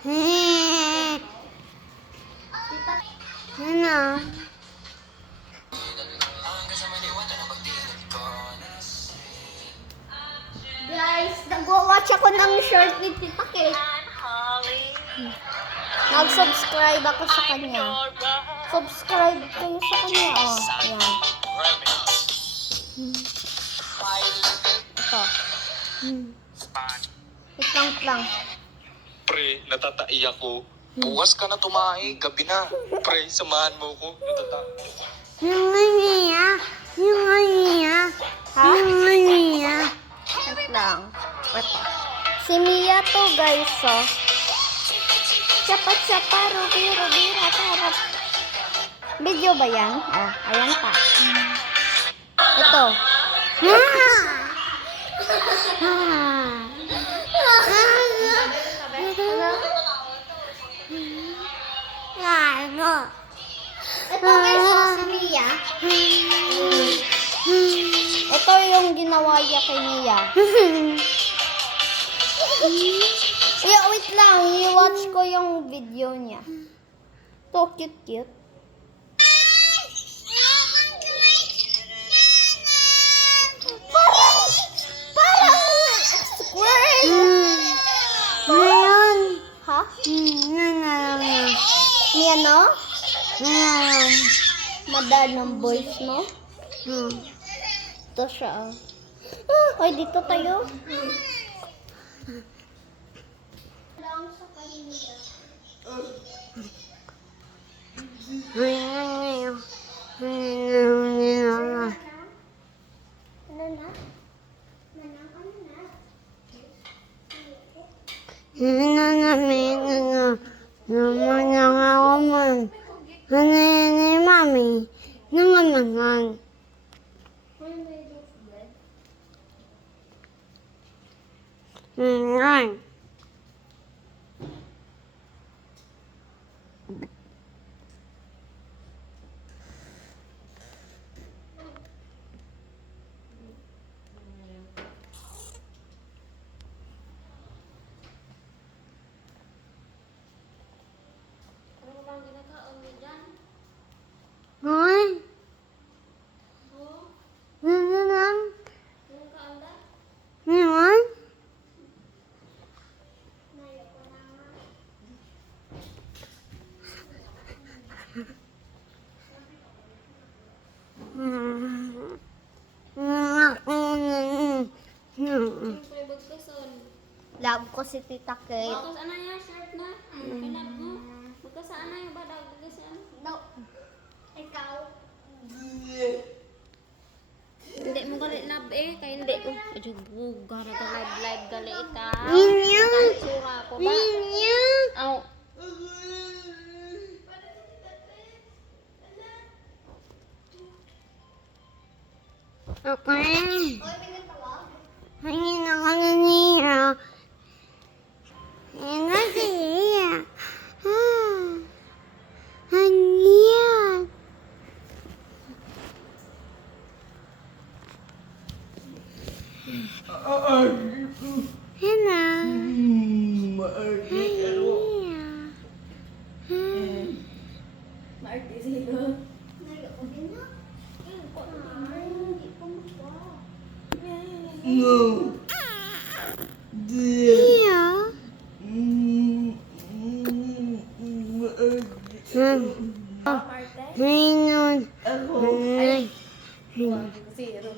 Yan na. Guys, nag-watch ako ng short ni Tita Kate. Nag-subscribe ako sa kanya. Subscribe kayo sa kanya. Oh, yan. Ito. Itang lang. Pre, natatai ako. Bukas ka na tumae, gabi na. Pre, samahan mo ko. Yung niya. Ha? Yung niya. Ito lang. Ito. Si Mia to, guys, oh. Chapa, rubi, harap. Video ba yan? Oh, ayan pa. Ito. Ito guys, si Mia. Ito yung ginawa niya kay Mia. Wait lang, i-watch ko yung video niya. So cute. Parang squirrel. Ngayon. Ha? Mia, no? Madal ng voice mo? Ito siya. Ay, dito tayo. Lang sa kanya. Mami, nangan. Ay. Lang. Ngayon? Love ko si Tita Kate. Bagus ana ya shirt na. Kinap mo. Bagus ana yung badag bagus ano. No. Ikaw. Hindi mo gali nab kay hindi ko. Ajo bugar ka live gali ikaw. Ninyo. Sura ko ba? Ninyo. Aw. Okay. Hangin ako na niya. Hangin na siya. Hangin. Hina. Maarti sila. Iya. Ayun. Zero.